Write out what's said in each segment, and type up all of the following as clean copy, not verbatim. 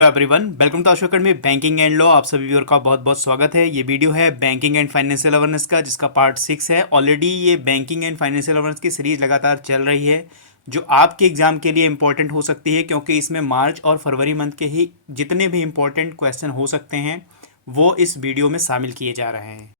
Everyone, welcome to Ashok academy banking and law. आप सभी viewer का बहुत बहुत स्वागत है। ये वीडियो है बैंकिंग एंड फाइनेंशियल अवेयरनेस का, जिसका पार्ट 6 है। ऑलरेडी ये बैंकिंग एंड फाइनेंशियल अवेयरनेस की सीरीज लगातार चल रही है, जो आपके एग्जाम के लिए इंपॉर्टेंट हो सकती है, क्योंकि इसमें मार्च और फरवरी मंथ के ही जितने भी इंपॉर्टेंट क्वेश्चन हो सकते हैं वो इस वीडियो में शामिल किए जा रहे हैं।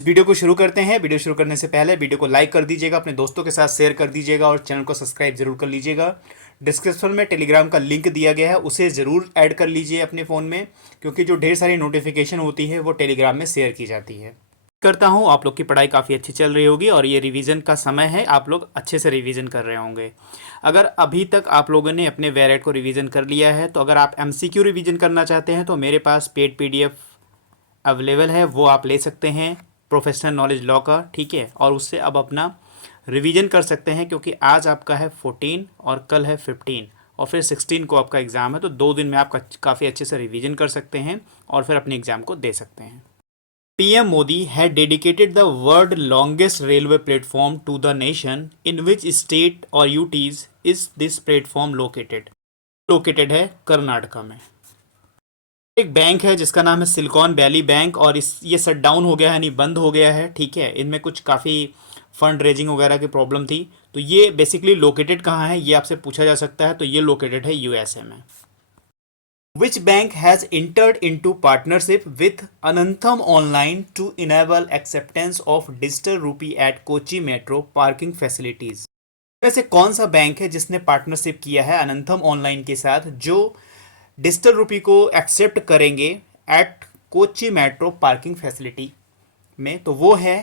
वीडियो को शुरू करते हैं। वीडियो शुरू करने से पहले वीडियो को लाइक कर दीजिएगा, अपने दोस्तों के साथ शेयर कर दीजिएगा और चैनल को सब्सक्राइब जरूर कर लीजिएगा। डिस्क्रिप्शन में टेलीग्राम का लिंक दिया गया है, उसे ज़रूर ऐड कर लीजिए अपने फ़ोन में, क्योंकि जो ढेर सारी नोटिफिकेशन होती है वो टेलीग्राम में शेयर की जाती है। करता हूँ आप लोग की पढ़ाई काफ़ी अच्छी चल रही होगी और ये रिवीजन का समय है, आप लोग अच्छे से रिवीजन कर रहे होंगे। अगर अभी तक आप लोगों ने अपने वेरेट को रिवीजन कर लिया है, तो अगर आप एमसीक्यू रिवीजन करना चाहते हैं तो मेरे पास पेड पीडीएफ अवेलेबल है, वो आप ले सकते हैं, प्रोफेशनल नॉलेज लॉ का, ठीक है। और उससे अब अपना रिवीजन कर सकते हैं, क्योंकि आज आपका है 14 और कल है 15 और फिर 16 को आपका एग्ज़ाम है। तो 2 दिन में आप काफ़ी अच्छे से रिवीजन कर सकते हैं और फिर अपने एग्ज़ाम को दे सकते हैं। PM Modi had dedicated the world longest railway platform to the nation, in which state और UTs is this platform located है कर्नाटका में। एक बैंक है जिसका नाम है सिलिकॉन वैली बैंक, और ये शट डाउन हो गया है, यानी बंद हो गया है, ठीक है। इनमें कुछ काफ़ी फंड रेजिंग वगैरह की प्रॉब्लम थी। तो ये बेसिकली लोकेटेड कहाँ है, ये आपसे पूछा जा सकता है। तो ये लोकेटेड है यूएसए में। Which bank has entered into partnership with Anantham online to enable acceptance of digital rupee at Kochi metro parking facilities. वैसे कौन सा बैंक है जिसने पार्टनरशिप किया है अनंथम ऑनलाइन के साथ, जो डिजिटल रुपी को एक्सेप्ट करेंगे at Kochi metro parking facility में? तो वो है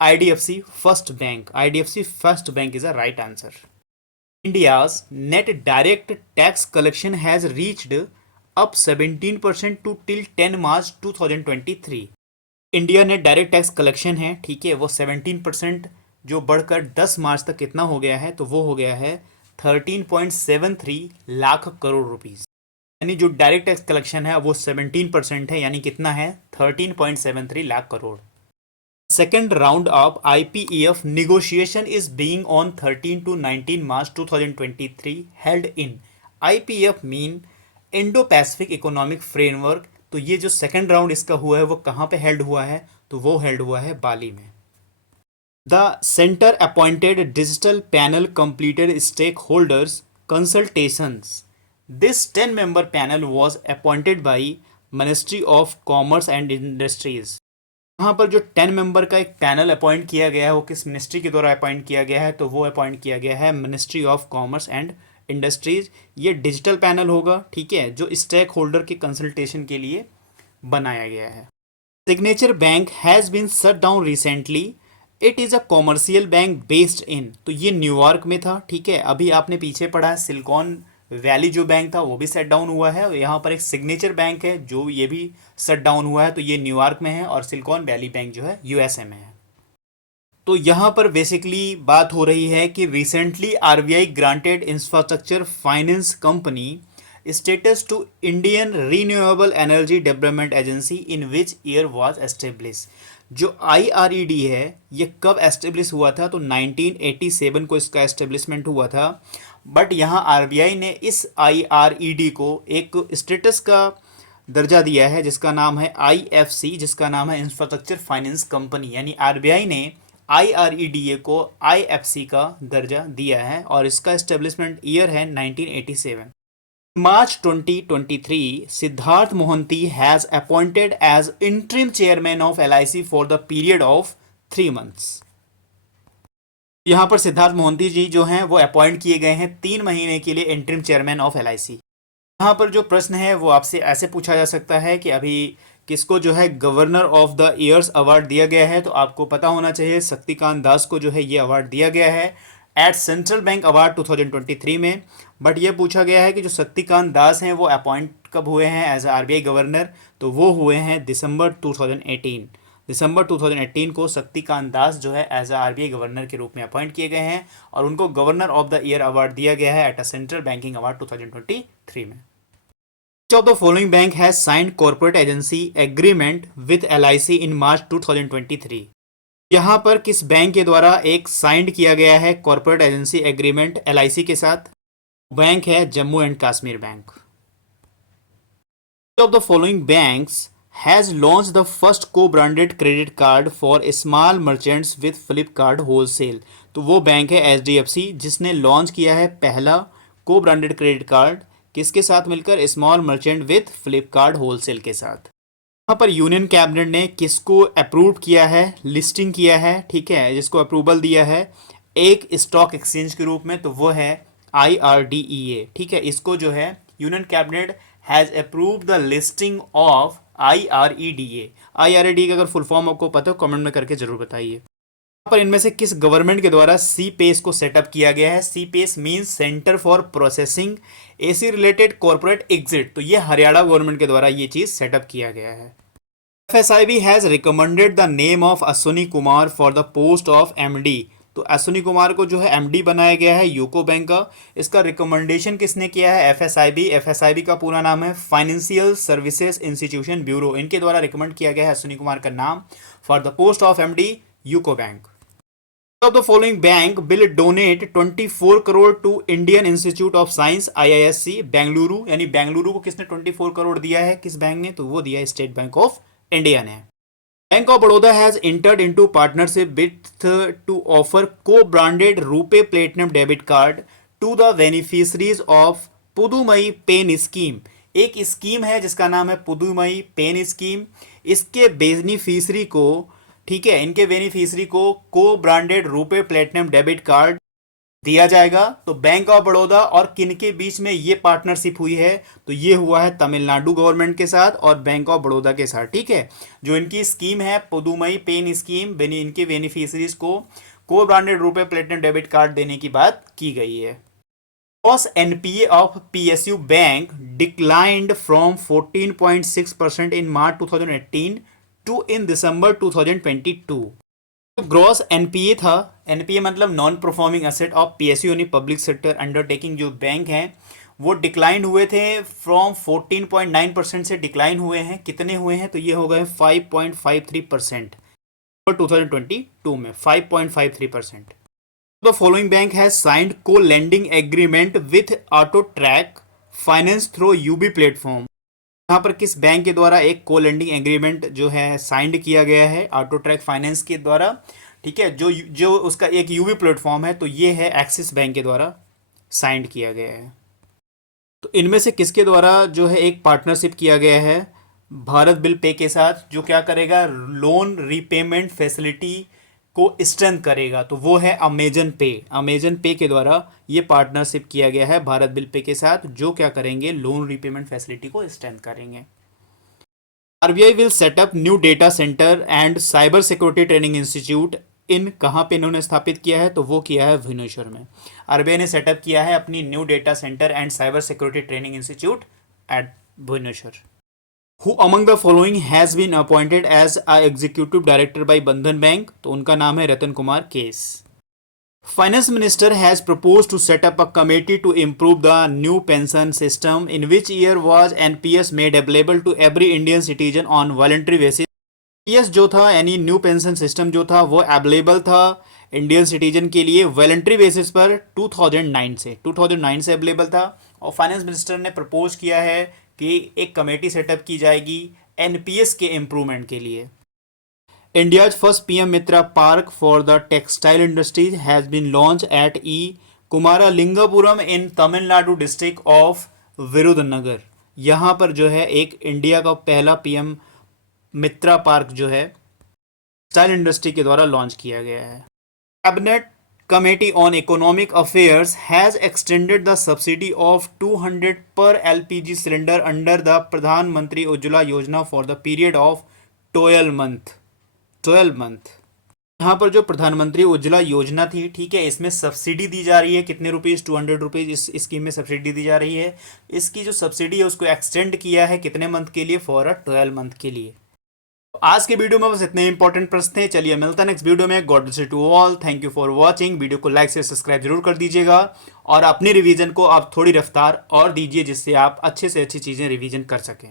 IDFC first bank. IDFC first bank is a right answer. India's net direct tax collection has reached up 17% to till 10 March 2023। India net direct tax collection है, ठीक है, वो 17% जो बढ़कर 10 मार्च तक कितना हो गया है, तो वो हो गया है 13.73 लाख करोड़ रुपीज़। यानी जो डायरेक्ट टैक्स कलेक्शन है वो 17% है, यानी कितना है 13.73 lakh crore. Second round of IPEF negotiation is being on 13 to 19 March 2023 held in. IPEF mean Indo Pacific economic framework. तो ये जो सेकेंड राउंड इसका हुआ है वो कहाँ पे हेल्ड हुआ है, तो वो हेल्ड हुआ है बाली में। The centre appointed digital panel completed stakeholders consultations. This 10-member panel was appointed by Ministry of Commerce and Industries। यहाँ पर जो 10 मेंबर का एक पैनल अपॉइंट किया गया है वो किस मिनिस्ट्री के द्वारा अपॉइंट किया गया है, तो वो अपॉइंट किया गया है ministry of commerce and industries. ये डिजिटल पैनल होगा, ठीक है, जो स्टेक होल्डर के कंसल्टेशन के लिए बनाया गया है। Signature bank has been shut down recently. It is a commercial bank based in. तो ये न्यूयॉर्क में था, ठीक है। अभी आपने पीछे पढ़ा है सिलिकॉन वैली जो बैंक था वो भी शट डाउन हुआ है। यहाँ पर एक सिग्नेचर बैंक है जो ये भी शट डाउन हुआ है, तो ये न्यूयॉर्क में है, और सिलिकॉन वैली बैंक जो है यूएसए में है। तो यहाँ पर बेसिकली बात हो रही है कि recently RBI granted infrastructure finance company status to Indian renewable energy development agency in which year was establish. जो आईआरईडी है ये कब एस्टेब्लिश हुआ था, तो 1987 को इसका एस्टेब्लिशमेंट हुआ था। बट यहाँ आरबीआई ने इस आईआरईडी को एक स्टेटस का दर्जा दिया है जिसका नाम है आईएफसी, जिसका नाम है इंफ्रास्ट्रक्चर फाइनेंस कंपनी। यानी आरबीआई ने आईआरईडीए को आईएफसी का दर्जा दिया है और इसका एस्टेब्लिशमेंट ईयर है 1987। March 2023, Siddharth Mohanty has appointed as interim chairman of LIC for the period of 3 months। यहाँ पर सिद्धार्थ मोहंती जी जो हैं वो अपॉइंट किए गए हैं 3 महीने के लिए इंटरिम चेयरमैन ऑफ एलआईसी। यहाँ पर जो प्रश्न है वो आपसे ऐसे पूछा जा सकता है कि अभी किसको जो है governor of the years award दिया गया है, तो आपको पता होना चाहिए शक्तिकांत दास को जो है ये अवार्ड दिया गया है एट सेंट्रल बैंक अवार्ड 2023 में। बट ये पूछा गया है कि जो शक्तिकांत दास हैं वो अपॉइंट कब हुए हैं एज आरबीआई गवर्नर, तो वो हुए हैं दिसंबर 2018 को शक्तिकांत दास जो है एज आरबीआई गवर्नर के रूप में अपॉइंट किए गए हैं और उनको governor of the year award दिया गया है at a central banking award 2023 में। Which of the following bank has signed corporate agency agreement with LIC in March 2023? यहाँ पर किस बैंक के द्वारा एक साइंड किया गया है कॉर्पोरेट एजेंसी एग्रीमेंट एलआईसी के साथ? बैंक है Jammu and Kashmir bank. of the following banks has launched the first co-branded credit card for small merchants with Flipkart wholesale। तो वो बैंक है HDFC जिसने लॉन्च किया है पहला को-ब्रांडेड क्रेडिट कार्ड किसके साथ मिलकर, small merchant with Flipkart wholesale के साथ। यहाँ पर यूनियन कैबिनेट ने किसको अप्रूव किया है, लिस्टिंग किया है, ठीक है, जिसको अप्रूवल दिया है एक स्टॉक एक्सचेंज के रूप में, तो वो है IRDEA। ठीक है, इसको जो है union cabinet has approved the listing of IREDA। IREDA का अगर फुल फॉर्म आपको पता हो कमेंट में करके जरूर बताइए। यहाँ पर इनमें से किस गवर्नमेंट के द्वारा CPACE को सेटअप किया गया है। CPACE means centre for processing AC related corporate exit. तो ये हरियाणा गवर्नमेंट के द्वारा ये चीज सेटअप किया गया है। FSIB has recommended the name of Ashwini Kumar for the post of MD। तो अश्विनी कुमार को जो है MD बनाया गया है यूको बैंक का। इसका रिकमेंडेशन किसने किया है, FSIB। FSIB का पूरा नाम है फाइनेंशियल सर्विसेज इंस्टीट्यूशन ब्यूरो। इनके द्वारा रिकमेंड किया गया है अश्विनी कुमार का नाम for the post of MD UCO bank. of the following bank will donate 24 crore to Indian Institute of Science IISc Bengaluru. यानी बेंगलुरु को किसने 24 करोड़ दिया है, किस बैंक ने, तो वो दिया है स्टेट बैंक ऑफ इंडिया ने। Bank of Baroda has entered into partnership with to offer को branded RuPay platinum debit card to the beneficiaries of Pudhumai Penn scheme. एक स्कीम है जिसका नाम है पुदुमई पेन स्कीम। इसके बेनिफिशरी को, ठीक है, इनके बेनिफिशरी को branded RuPay platinum debit card दिया जाएगा। तो बैंक ऑफ बड़ौदा और किन के बीच में ये पार्टनरशिप हुई है, तो ये हुआ है तमिलनाडु गवर्नमेंट के साथ और बैंक ऑफ बड़ौदा के साथ। ठीक है, जो इनकी स्कीम है पुदुमई पेन स्कीम, इनके बेनिफिशरीज को branded RuPay platinum debit card देने की बात की गई है। Gross NPA of PSU bank declined from 14.6% in March 2018 to in December 2022। तो ग्रॉस NPA था, NPA मतलब non performing asset of PSU यानी पब्लिक सेक्टर अंडरटेकिंग जो बैंक हैं, वो डिक्लाइन हुए थे फ्रॉम 14.9% से डिक्लाइन हुए हैं। कितने हुए हैं, तो ये हो गए 5.53% 2022 में 5.53%। The following bank has signed co-lending agreement with AutoTrack Finance through UB platform। यहाँ पर किस बैंक के द्वारा एक को-लेंडिंग एग्रीमेंट जो है साइंड किया गया है AutoTrack फाइनेंस के द्वारा। ठीक है, जो उसका एक UB प्लेटफॉर्म है, तो ये है एक्सिस बैंक के द्वारा साइंड किया गया है। तो इनमें से किसके द्वारा जो है एक पार्टनरशिप किया गया है, भारत बिल पे के साथ, जो क्या करेगा, लोन रीपेमेंट फैसिलिटी को स्ट्रेंथ करेगा। तो वो है अमेजन पे के द्वारा ये पार्टनरशिप किया गया है भारत बिल पे के साथ, जो क्या करेंगे, लोन रीपेमेंट फैसिलिटी को स्ट्रेंथ करेंगे। RBI will set up new data centre and cyber security training institute इन, कहाँ पे इन्होंने स्थापित किया है, तो वो किया है भुवनेश्वर में। RBI ने सेटअप किया है अपनी new data centre and cyber security training institute at Bhubaneswar. Who among the following has been appointed as a executive director by Bandhan Bank? तो उनका नाम है Ratan Kumar Kesh. Finance Minister has proposed to set up a committee to improve the new pension system. In which year was NPS made available to every Indian citizen on voluntary basis? NPS जो था यानी new pension system जो था वो available था Indian citizen के लिए voluntary basis पर 2009 से अवेलेबल था। और फाइनेंस मिनिस्टर ने प्रपोज किया है कि एक कमेटी सेटअप की जाएगी NPS के इम्प्रूवमेंट के लिए। India's first PM Mitra park for the textile industries has been launch at Kumaralingapuram in Tamil Nadu district of Virudhunagar. यहाँ पर जो है एक इंडिया का पहला PM मित्रा पार्क जो है टेक्सटाइल इंडस्ट्री के द्वारा लॉन्च किया गया है। Cabinet Committee on Economic Affairs has extended the subsidy of 200 per LPG cylinder under the Pradhan Mantri Ujjwala Yojana for the period of 12 month। यहाँ पर जो प्रधानमंत्री उज्ज्वला योजना थी, ठीक है, इसमें सब्सिडी दी जा रही है कितने रुपीज़, 200 रुपीज़ इस स्कीम में सब्सिडी दी जा रही है। इसकी जो सब्सिडी है उसको एक्सटेंड किया है कितने मंथ के लिए, फॉर 12 मंथ के लिए। आज के वीडियो में बस इतने इंपॉर्टेंट प्रश्न थे। चलिए मिलता है नेक्स्ट वीडियो में। God bless you to all, thank you for watching. Video को लाइक से सब्सक्राइब जरूर कर दीजिएगा और अपनी रिवीजन को आप थोड़ी रफ्तार और दीजिए जिससे आप अच्छे से अच्छी चीज़ें रिवीजन कर सकें।